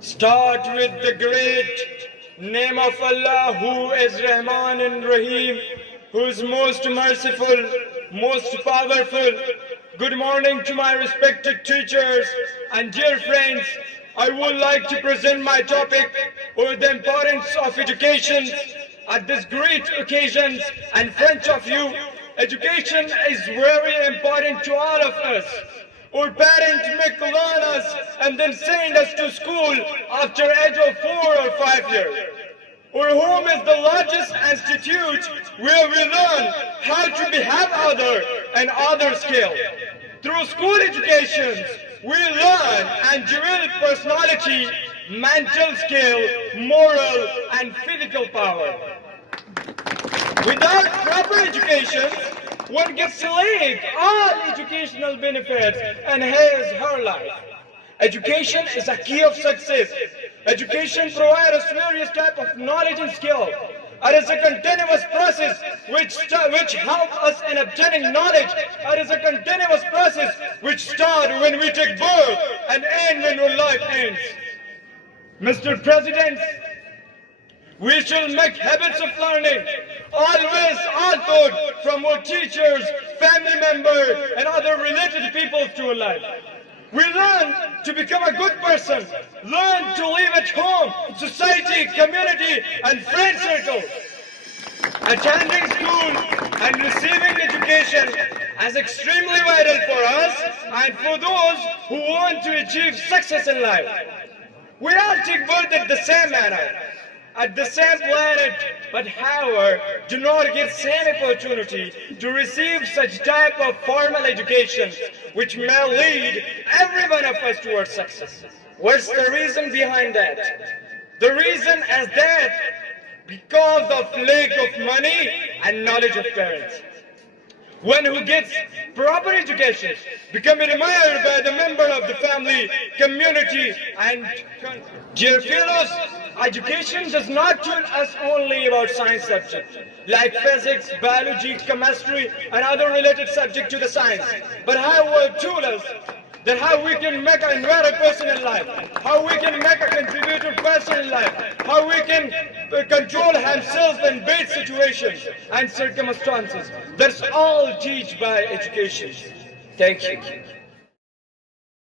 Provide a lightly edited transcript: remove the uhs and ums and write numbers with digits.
Start with the great name of Allah, who is Rahman and Rahim, who is most merciful, most powerful. Good morning to my respected teachers and dear friends. I would like to present my topic on the importance of education at this great occasion in front of you. Education is very important to all of us. Our parents make learn us and then send us to school after age of 4 or 5 years. Our home is the largest institute where we learn how to behave other and other skill. Through school education, we learn and develop personality, mental skill, moral and physical power. Without proper education, one gets lack all educational benefits in his her life. Education is a key of success. Education provides us various types of knowledge and skill. It is a continuous process which helps us in obtaining knowledge. It is a continuous process which starts when we take birth and ends when our life ends. Mr. President, we should make habits of learning, always all taught from our teachers, family members, and other related people to our life. We learn to become a good person, learn to live at home, society, community, and friend circle. Attending school and receiving education is extremely vital for us and for those who want to achieve success in life. We all take birth at the same manner, at the same planet, but however, do not get same opportunity to receive such type of formal education which may lead every one of us towards success. What's the reason behind that? The reason is that because of lack of money and knowledge of parents. One who gets proper education become admired by the member of the family, community, and country. Dear fellows, education does not teach us only about science subjects like physics, biology, chemistry, and other related subjects to the science, but however taught us that how we can make an innovative person in life, how we can make a contributive person in life, how we can control himself in bad situations and circumstances. That's all taught by education. Thank you.